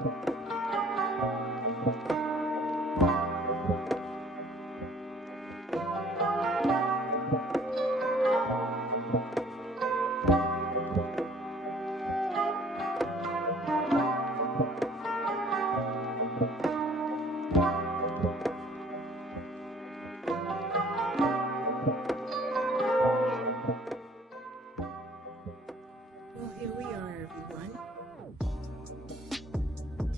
Well, here we are, everyone.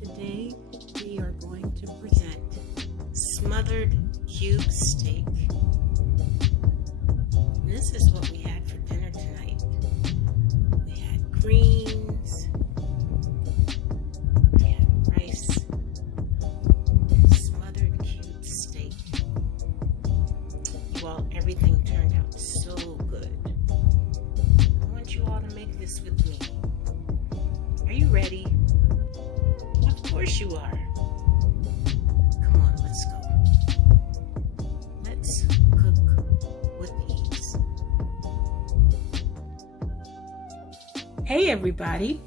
Today we are going to present smothered cube steak. And this is what we had for dinner tonight. We had greens, we had rice, smothered cube steak. You all, everything turned out so good. I want you all to make this with me. Are you ready? Of course you are. Come on, let's go. Let's cook with ease. Hey everybody.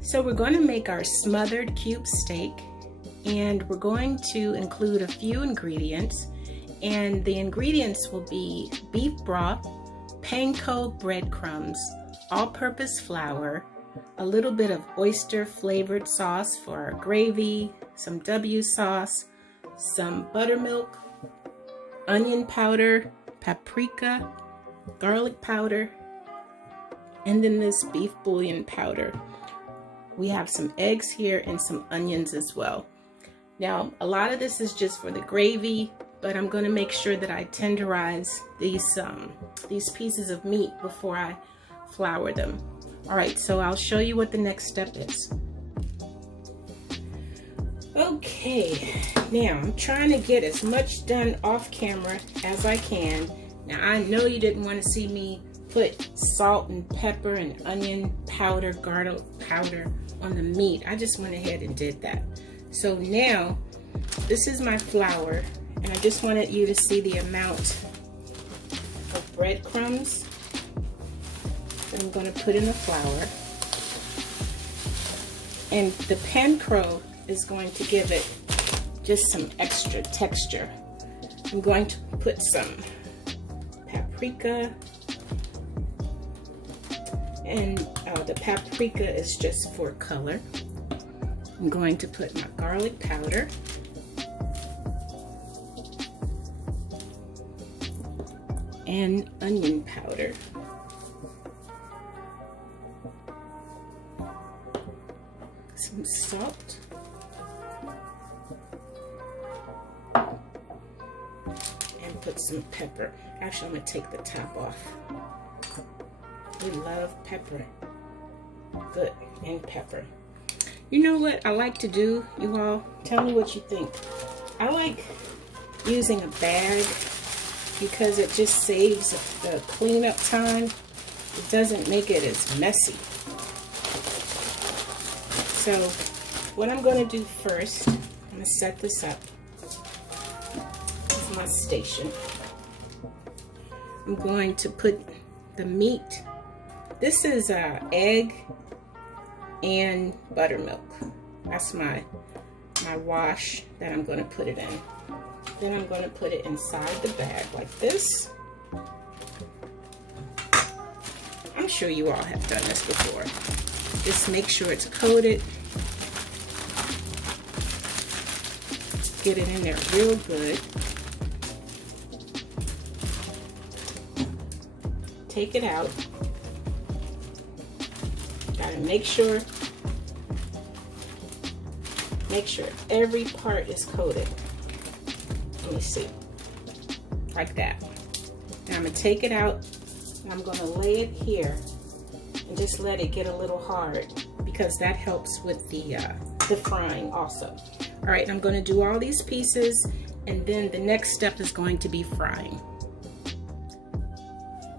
So we're going to make our smothered cube steak, and we're going to include a few ingredients, and the ingredients will be beef broth, panko breadcrumbs, all-purpose flour, a little bit of oyster flavored sauce for our gravy, some W sauce, some buttermilk, onion powder, paprika, garlic powder, and then this beef bouillon powder. We have some eggs here and some onions as well. Now, a lot of this is just for the gravy, but I'm going to make sure that I tenderize these pieces of meat before I flour them. All right, so I'll show you what the next step is. Okay, now I'm trying to get as much done off camera as I can. Now, I know you didn't want to see me put salt and pepper and onion powder, garlic powder on the meat. I just went ahead and did that. So now, this is my flour, and I just wanted you to see the amount of breadcrumbs that I'm going to put in the flour. And the panko is going to give it just some extra texture. I'm going to put some paprika, and the paprika is just for color. I'm going to put my garlic powder, and onion powder. Some salt. And put some pepper. Actually, I'm going to take the top off. We love pepper. Good, and pepper. You know what I like to do, you all? Tell me what you think. I like using a bag because it just saves the cleanup time. It doesn't make it as messy. So what I'm going to do first, I'm going to set this up. This is my station. I'm going to put the meat. This is egg and buttermilk. That's my wash that I'm going to put it in. Then I'm going to put it inside the bag like this. I'm sure you all have done this before. Just make sure it's coated. Get it in there real good. Take it out. Gotta make sure every part is coated. Let me see. Like that. Now I'm gonna take it out and I'm gonna lay it here and just let it get a little hard because that helps with the frying also. All right, I'm gonna do all these pieces and then the next step is going to be frying.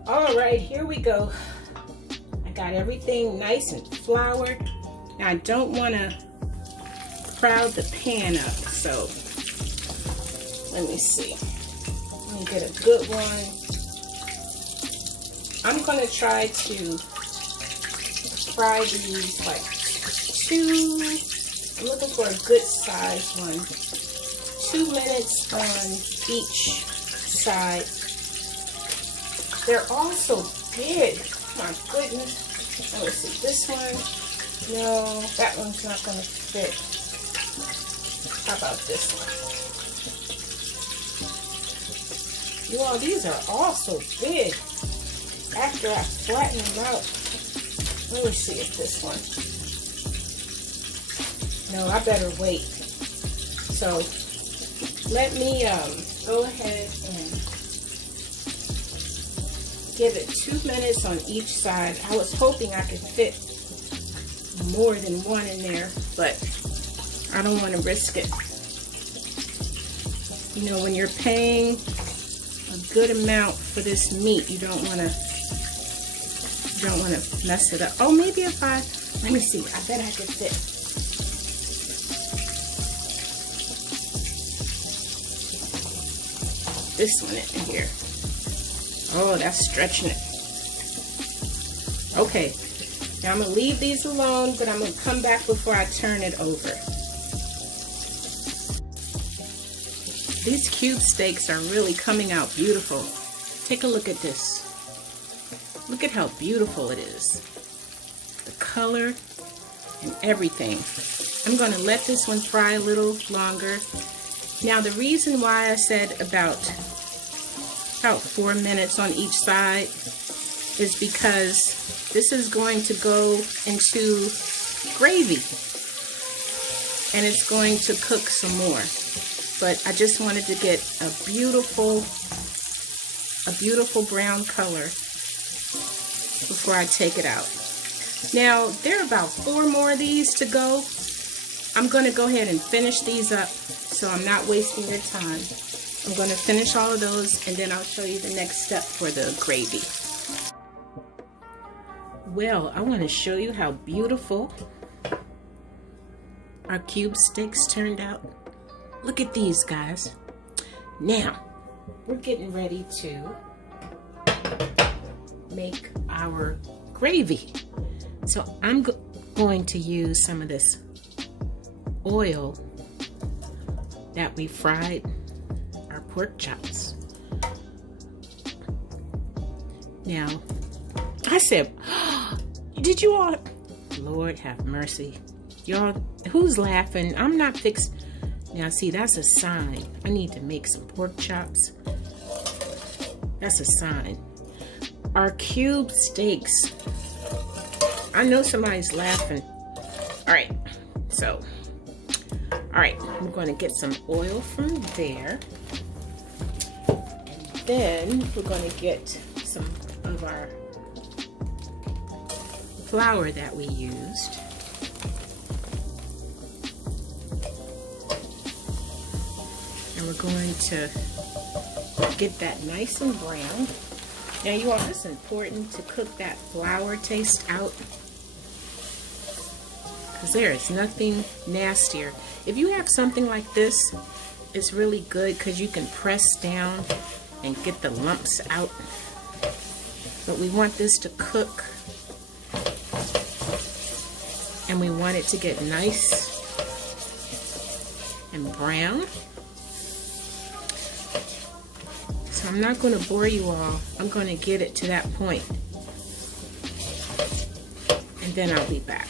All right, here we go. I got everything nice and floured. Now I don't wanna crowd the pan up, so let me see. Let me get a good one. I'm gonna try to fry these like 2 I'm looking for a good size one. 2 minutes on each side. They're all so big. My goodness. Let's see, this one. No, that one's not going to fit. How about this one? You all, these are all so big. After I flatten them out, let me see if this one. No, I better wait. So let me go ahead and give it 2 minutes on each side. I was hoping I could fit more than one in there, but I don't want to risk it. You know, when you're paying a good amount for this meat, you don't want to mess it up. Oh, maybe if let me see. I bet I could fit. This one in here. Oh, that's stretching it. Okay, now I'm gonna leave these alone, but I'm gonna come back before I turn it over. These cube steaks are really coming out beautiful. Take a look at this. Look at how beautiful it is. The color and everything. I'm gonna let this one fry a little longer. Now the reason why I said about 4 minutes on each side is because this is going to go into gravy and it's going to cook some more. But I just wanted to get a beautiful brown color before I take it out. Now there are about 4 more of these to go. I'm going to go ahead and finish these up so I'm not wasting your time. I'm going to finish all of those and then I'll show you the next step for the gravy. Well, I want to show you how beautiful our cube steaks turned out. Look at these, guys. Now, we're getting ready to make our gravy. So I'm going to use some of this oil that we fried our pork chops. Now, I said, did you all, Lord have mercy. Y'all, who's laughing? I'm not fixed. Now see, that's a sign. I need to make some pork chops. That's a sign. Our cube steaks. I know somebody's laughing. All right, so, all right, I'm going to get some oil from there. And then we're going to get some of our flour that we used. And we're going to get that nice and brown. Now you all, it's important to cook that flour taste out because there is nothing nastier. If you have something like this, it's really good because you can press down and get the lumps out. But we want this to cook and we want it to get nice and brown. So I'm not going to bore you all. I'm going to get it to that point. And then I'll be back.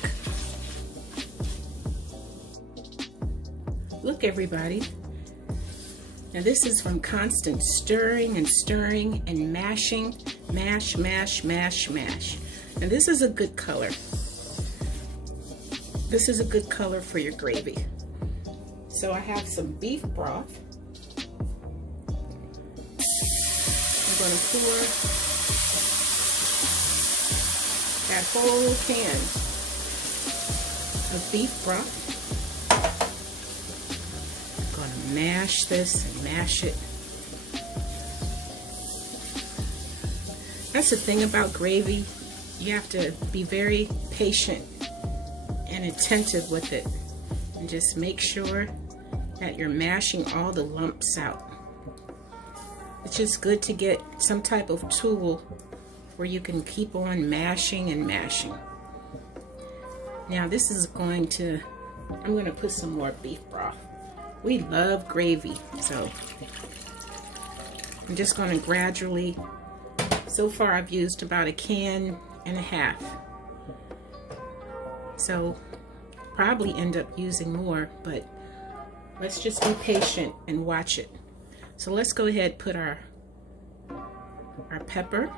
Look, everybody. Now this is from constant stirring and stirring and mashing. Mash, mash, mash, mash. And this is a good color. This is a good color for your gravy. So I have some beef broth. I'm going to pour that whole pan of beef broth. I'm going to mash this and mash it. That's the thing about gravy. You have to be very patient and attentive with it. And just make sure that you're mashing all the lumps out. It's just good to get some type of tool where you can keep on mashing and mashing. Now this is going to I'm gonna put some more beef broth. We love gravy, so I'm just gonna gradually, so far I've used about 1.5 cans. So probably end up using more, but let's just be patient and watch it. So let's go ahead and put our pepper.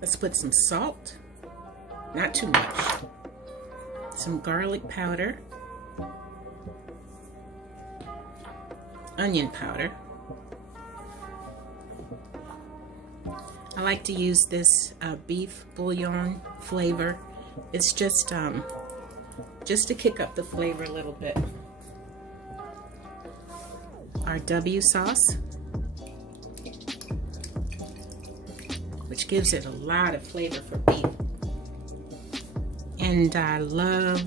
Let's put some salt, not too much. Some garlic powder, onion powder. I like to use this beef bouillon flavor. It's just to kick up the flavor a little bit. Our W sauce, which gives it a lot of flavor for beef. And I love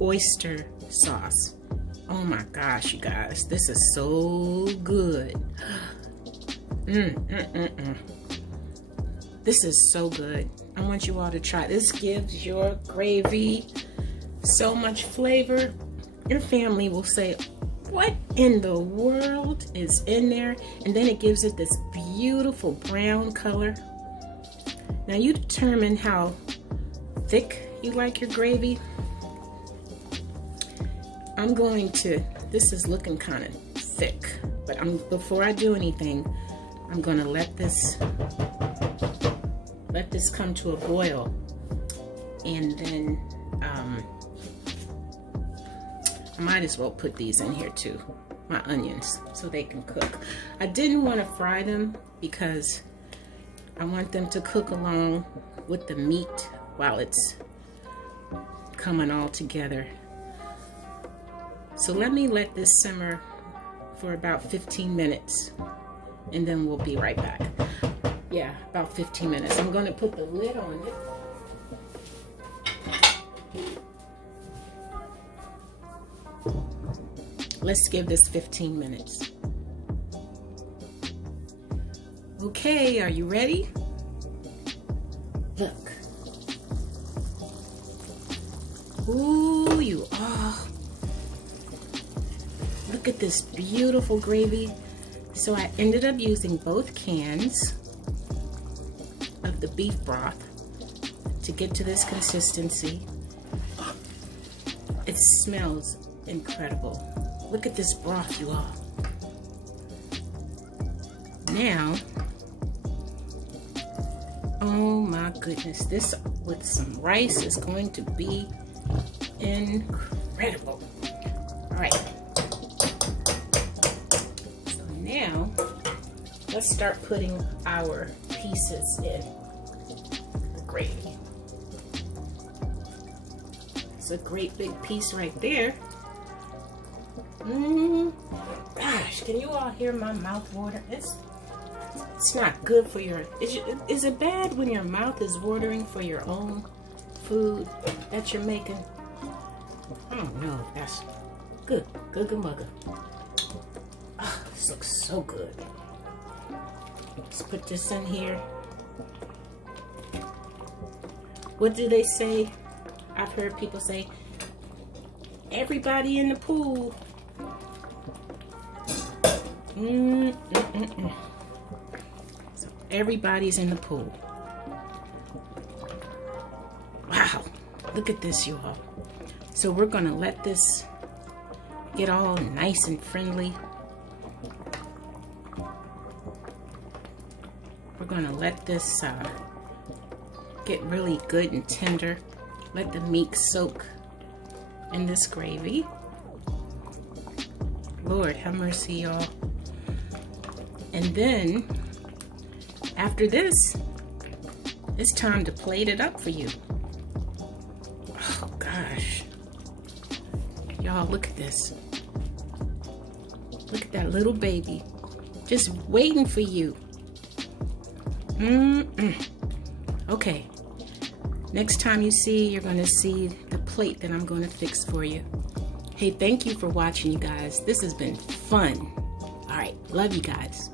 oyster sauce. Oh my gosh, you guys, this is so good. This is so good. I want you all to try. This gives your gravy so much flavor. Your family will say, what in the world is in there? And then it gives it this beautiful brown color. Now you determine how thick you like your gravy. I'm going to, this is looking kind of thick, but before I do anything, I'm going to let this come to a boil, and then I might as well put these in here too, my onions, so they can cook. I didn't want to fry them because I want them to cook along with the meat while it's coming all together. So let me let this simmer for about 15 minutes and then we'll be right back. Yeah, about 15 minutes. I'm going to put the lid on it. Let's give this 15 minutes. Okay, are you ready? Look. Ooh, you are. Look at this beautiful gravy. So I ended up using both cans of the beef broth to get to this consistency. It smells incredible. Look at this broth, you all. Now, oh my goodness, this with some rice is going to be incredible. All right. So now, let's start putting our pieces in the gravy. It's a great big piece right there. Gosh, can you all hear my mouth water? It's not good for your, is it bad when your mouth is watering for your own food that you're making? I don't know if that's good. Good mugga. Oh, this looks so good. Let's put this in here. What do they say? I've heard people say, everybody in the pool. So everybody's in the pool. Wow, look at this, you all. So we're gonna let this get all nice and friendly. We're gonna let this get really good and tender. Let the meat soak in this gravy. Lord have mercy, y'all. And then after this, it's time to plate it up for you. Oh gosh, y'all, look at this. Look at that little baby just waiting for you. Okay, next time you see, you're gonna see the plate that I'm gonna fix for you. Hey, thank you for watching, you guys. This has been fun. All right, love you guys.